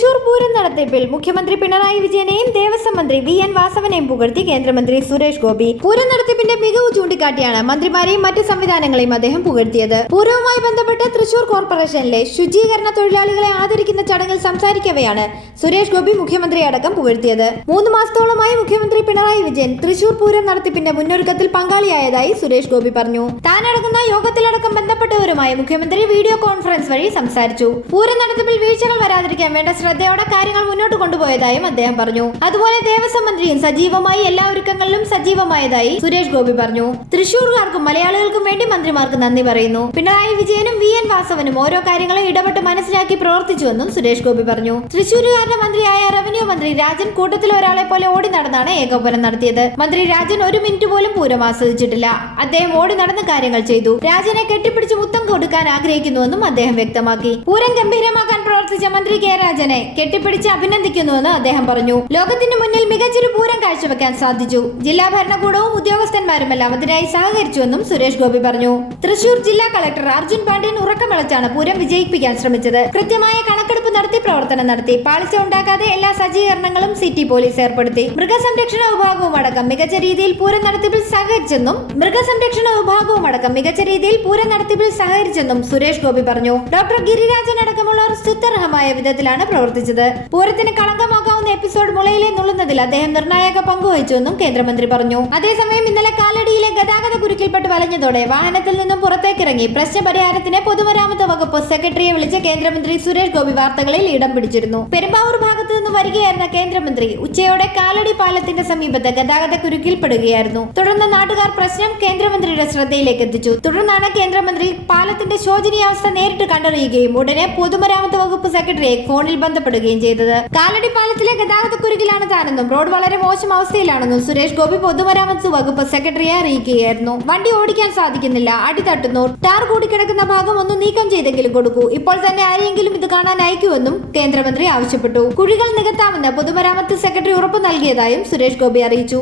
തൃശൂർ പൂരം നടത്തിപ്പിൽ മുഖ്യമന്ത്രി പിണറായി വിജയനെയും ദേവസ്വം മന്ത്രി വി.എൻ. വാസവനെയും പുകഴ്ത്തി കേന്ദ്രമന്ത്രി സുരേഷ് ഗോപി. പൂരം നടത്തിപ്പിന്റെ മികവ് ചൂണ്ടിക്കാട്ടിയാണ് മന്ത്രിമാരെയും മറ്റ് സംവിധാനങ്ങളെയും അദ്ദേഹം പുകഴ്ത്തിയത്. പൂരവുമായി ബന്ധപ്പെട്ട് തൃശൂർ കോർപ്പറേഷനിലെ ശുചീകരണ തൊഴിലാളികളെ ആദരിക്കുന്ന ചടങ്ങിൽ സംസാരിക്കവെയാണ് സുരേഷ് ഗോപി മുഖ്യമന്ത്രിയെ അടക്കം പുകഴ്ത്തിയത്. 3 മാസത്തോളമായി മുഖ്യമന്ത്രി പിണറായി വിജയൻ തൃശൂർ പൂരം നടത്തിപ്പിന്റെ മുന്നൊരുക്കത്തിൽ പങ്കാളിയായതായി സുരേഷ് ഗോപി പറഞ്ഞു. താനടങ്ങുന്ന യോഗത്തിലടക്കം ബന്ധപ്പെട്ടവരുമായി മുഖ്യമന്ത്രി വീഡിയോ കോൺഫറൻസ് വഴി സംസാരിച്ചു. പൂരം നടത്തിപ്പിൽ വീഴ്ചകൾ വരാതിരിക്കാൻ വേണ്ട ശ്രദ്ധയോടെ കാര്യങ്ങൾ മുന്നോട്ട് കൊണ്ടുപോയതായും അദ്ദേഹം പറഞ്ഞു. അതുപോലെ ദേവസ്വം മന്ത്രിയും സജീവമായി എല്ലാ ഒരുക്കങ്ങളിലും സജീവമായതായി സുരേഷ് ഗോപി പറഞ്ഞു. തൃശൂർകാർക്കും മലയാളികൾക്കും വേണ്ടി മന്ത്രിമാർക്ക് നന്ദി പറയുന്നു. പിണറായി വിജയനും വി.എൻ. വാസവനും ഓരോ കാര്യങ്ങളും ഇടപെട്ട് മനസ്സിലാക്കി പ്രവർത്തിച്ചുവെന്നും സുരേഷ് ഗോപി പറഞ്ഞു. തൃശൂരുകാരുടെ മന്ത്രിയായ റവന്യൂ മന്ത്രി രാജൻ കൂട്ടത്തിൽ ഒരാളെ പോലെ ഓടി നടന്നാണ് ഏകോപനം നടത്തിയത്. മന്ത്രി രാജൻ 1 മിനിറ്റ് പോലും പൂരം ആസ്വദിച്ചിട്ടില്ല. അദ്ദേഹം ഓടി നടന്ന കാര്യങ്ങൾ ചെയ്തു. രാജനെ കെട്ടിപ്പിടിച്ച് മുത്തം കൊടുക്കാൻ ആഗ്രഹിക്കുന്നുവെന്നും അദ്ദേഹം വ്യക്തമാക്കി. പൂരം ഗംഭീരമാക്കാൻ പ്രവർത്തിച്ച മന്ത്രി കെ രാജനെ കെട്ടിപ്പിടിച്ച് അഭിനന്ദിക്കുന്നുവെന്ന് അദ്ദേഹം പറഞ്ഞു. ലോകത്തിന് മുന്നിൽ മികച്ചൊരു പൂരം കാഴ്ചവെക്കാൻ സാധിച്ചു. ജില്ലാ ഭരണകൂടവും ഉദ്യോഗസ്ഥന്മാരുമെല്ലാം അതിനായി സഹകരിച്ചുവെന്നും സുരേഷ് ഗോപി പറഞ്ഞു. തൃശൂർ ജില്ലാ കളക്ടർ അർജുൻ പാണ്ഡ്യൻ ഉറക്കമിളച്ചാണ് പൂരം വിജയിപ്പിക്കാൻ ശ്രമിച്ചത്. കൃത്യമായ കണക്കെടുപ്പ് നടത്തി പ്രവർത്തനം നടത്തി. പാളിച്ച ഉണ്ടാക്കാതെ എല്ലാ സജ്ജീകരണങ്ങളും സിറ്റി പോലീസ് ഏർപ്പെടുത്തി. മൃഗസംരക്ഷണ വിഭാഗവും അടക്കം മികച്ച രീതിയിൽ പൂരം നടത്തിപ്പിൽ സഹകരിച്ചെന്നും സുരേഷ് ഗോപി പറഞ്ഞു. ഡോക്ടർ ഗിരിരാജൻ അടക്കമുള്ളവർ സ്തുത്യർഹമായ വിധത്തിലാണ് പ്രവർത്തിച്ചത്. പൂരത്തിന് കളങ്കമാക്കാവുന്ന എപ്പിസോഡ് മുളയിലെ നുള്ളുന്നതിൽ അദ്ദേഹം നിർണായക പങ്കുവഹിച്ചുവെന്നും കേന്ദ്രമന്ത്രി പറഞ്ഞു. അതേസമയം ഇന്നലെ കാലടിയിലെ ഗതാഗത കുരുക്കിൽപ്പെട്ട് വലഞ്ഞതോടെ വാഹനത്തിൽ നിന്നും പുറത്തേക്കിറങ്ങി പ്രശ്നപരിഹാരത്തിന് പൊതുമരാമത്ത് വകുപ്പ് സെക്രട്ടറിയെ വിളിച്ച കേന്ദ്രമന്ത്രി സുരേഷ് ഗോപി വാർത്തകളിൽ ഇടം പിടിച്ചിരുന്നു. പെരുമ്പാവൂർ ഭാഗത്തു നിന്ന് വരികയായിരുന്ന കേന്ദ്രമന്ത്രി ഉച്ചയോടെ കാലടി പാലത്തിന്റെ സമീപത്ത് ഗതാഗത കുരുക്കിൽപ്പെടുകയായിരുന്നു. തുടർന്ന് നാട്ടുകാർ പ്രശ്നം കേന്ദ്രമന്ത്രിയുടെ ശ്രദ്ധയിലേക്ക് എത്തിച്ചു. തുടർന്നാണ് കേന്ദ്രമന്ത്രി പാലത്തിന്റെ ശോചനീയാവസ്ഥ നേരിട്ട് കണ്ടറിയുകയും ഉടനെ പൊതുമരാമത്ത് വകുപ്പ് സെക്രട്ടറിയെ ഫോണിൽ ബന്ധപ്പെടുകയും ചെയ്തത്. കാലടി പാലത്തിലെ ഗതാഗത കുരുക്കിലാണ് താനെന്നും റോഡ് വളരെ മോശം അവസ്ഥയിലാണെന്നും സുരേഷ് ഗോപി പൊതുമരാമത്ത് വകുപ്പ് സെക്രട്ടറിയെ അറിയിക്കുകയായിരുന്നു. വണ്ടി ഓടിക്കാൻ സാധിക്കുന്നില്ല, അടി തട്ടുന്നു, ടാർ കൂടിക്കിടക്കുന്ന ഭാഗം ഒന്ന് നീക്കം ചെയ്തെങ്കിലും കൊടുക്കൂ, ഇപ്പോൾ തന്നെ ആരെയെങ്കിലും ഇത് കാണാൻ അയക്കുമെന്നും കേന്ദ്രമന്ത്രി ആവശ്യപ്പെട്ടു. കുഴികൾ നികത്താമെന്ന് പൊതുമരാമത്ത് സെക്രട്ടറി ഉറപ്പു നൽകിയതായും സുരേഷ് ഗോപി അറിയിച്ചു.